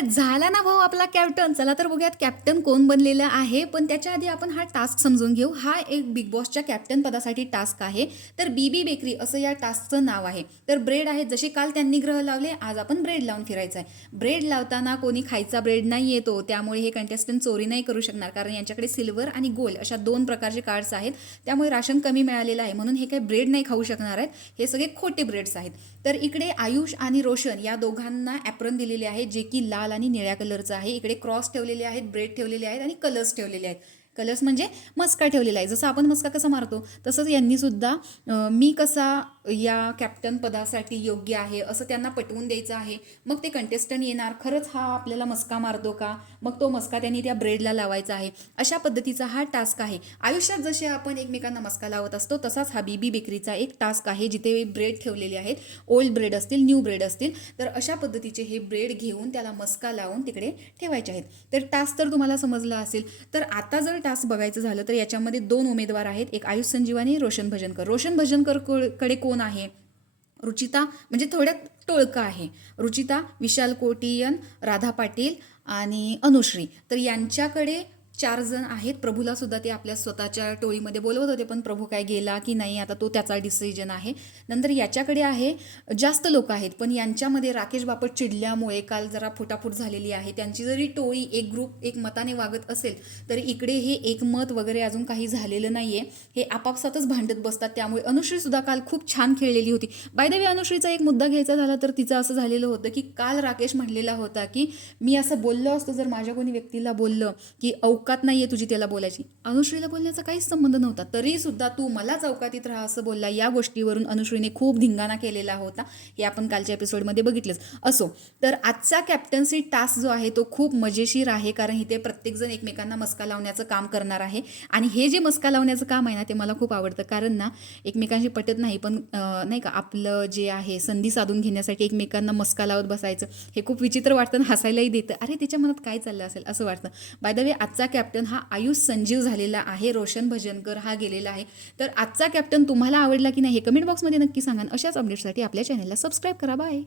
झाला ना भाऊ आपला कॅप्टन. चला तर बघूयात कॅप्टन कोण बनलेलं आहे. पण त्याच्या आधी आपण हा टास्क समजून घेऊ. हा एक बिग बॉसच्या कॅप्टन पदासाठी टास्क आहे. तर बीबी बेकरी असं या टास्कचं नाव आहे. तर ब्रेड आहेत, जसे काल त्यांनी ग्रह लावले, आज आपण ब्रेड लावून फिरायचं आहे. ब्रेड लावताना कोणी खायचा ब्रेड नाही येतो, त्यामुळे हे कंटेस्टंट चोरी नाही करू शकणार, कारण यांच्याकडे सिल्वर आणि गोल्ड अशा 2 प्रकारचे कार्ड्स आहेत. त्यामुळे राशन कमी मिळालेलं आहे, म्हणून हे काही ब्रेड नाही खाऊ शकणार आहेत. हे सगळे खोटे ब्रेड्स आहेत. तर इकडे आयुष आणि रोशन या दोघांना ॲप्रन दिलेले आहे, जे की लाल आणि निळ्या कलरचं आहे. इकडे क्रॉस ठेवलेले आहेत, ब्रेड ठेवलेले आहेत आणि कलर्स ठेवलेले आहेत. कलर्स म्हणजे मस्का ठेवलेला आहे. जसं आपण मस्का कसा मारतो तसंच यांनी सुद्धा मी कसा या कॅप्टन पदासाठी योग्य आहे असं त्यांना पटवून द्यायचं आहे. मग ते कंटेस्टंट येणार, खरंच हा आपल्याला मस्का मारतो का, मग तो मस्का त्यांनी त्या ब्रेडला लावायचा आहे. अशा पद्धतीचा हा टास्क आहे. आयुष्यात जसे आपण एकमेकांना मस्का लावत असतो, तसाच हा बीबी बेकरीचा एक टास्क आहे, जिथे ब्रेड ठेवलेले आहेत. ओल्ड ब्रेड असतील, न्यू ब्रेड असतील, तर अशा पद्धतीचे हे ब्रेड घेऊन त्याला मस्का लावून तिकडे ठेवायचे आहेत. तर टास्क तर तुम्हाला समजला असेल. तर आता जर टास्क बघायचं झालं तर याच्यामध्ये 2 उमेदवार आहेत, एक आयुष संजीवानी, रोशन भजनकर. रोशन भजनकर कडे कोण आहे, रुचिता, म्हणजे थोड्यात टोळका आहे. रुचिता, विशाल कोटियन, राधा पाटील आणि अनुश्री. तर यांच्याकडे 4 जण आहेत. प्रभूला सुद्धा ते आपल्या स्वतःच्या टोळीमध्ये बोलवत होते, पण प्रभू काय गेला की नाही, आता तो त्याचा डिसिजन आहे. नंतर याच्याकडे आहे जास्त लोक आहेत, पण यांच्यामध्ये राकेश बापट चिडल्यामुळे काल जरा फुटाफूट झालेली आहे. त्यांची जरी टोळी एक ग्रुप एक मताने वागत असेल, तर इकडे हे एकमत वगैरे अजून काही झालेलं नाही आहे. हे आपापसातच भांडत बसतात. त्यामुळे अनुश्री सुद्धा काल खूप छान खेळलेली होती. बाय द वे, अनुश्रीचा एक मुद्दा घ्यायचा झाला तर तिचं असं झालेलं होतं की काल राकेश म्हणलेला होता की मी असं बोललो असतो, जर माझ्या कोणी व्यक्तीला बोललं की अवकात नाही आहे तुझी त्याला बोलायची. अनुश्रीला बोलण्याचा काहीच संबंध नव्हता, तरी सुद्धा तू मला चौकातीत राहा असं बोलला. या गोष्टीवरून अनुश्रीने खूप धिंगाणा केलेला होता. हे आपण कालच्या एपिसोडमध्ये बघितलंच. असो, तर आजचा कॅप्टन्सी टास्क जो आहे तो खूप मजेशीर आहे, कारण इथे प्रत्येकजण एकमेकांना मस्का लावण्याचं काम करणार आहे. आणि हे जे मस्का लावण्याचं काम आहे ना, ते मला खूप आवडतं, कारण ना एकमेकांशी पटत नाही, पण नाही का, आपलं जे आहे संधी साधून घेण्यासाठी एकमेकांना मस्का लावत बसायचं, हे खूप विचित्र वाटतं, हसायलाही देतं. अरे त्याच्या मनात काय चाललं असेल असं वाटतं. बाय द वे, आजचा कॅप्टन हा आयुष संजीव झालेला आहे. रोशन भजनकर हा गेलेला आहे. तर आजचा कॅप्टन तुम्हाला आवडला की नाही हे कमेंट बॉक्समध्ये नक्की सांगा. अशाच अपडेट्ससाठी आपल्या चॅनलला सबस्क्राईब करा. बाय.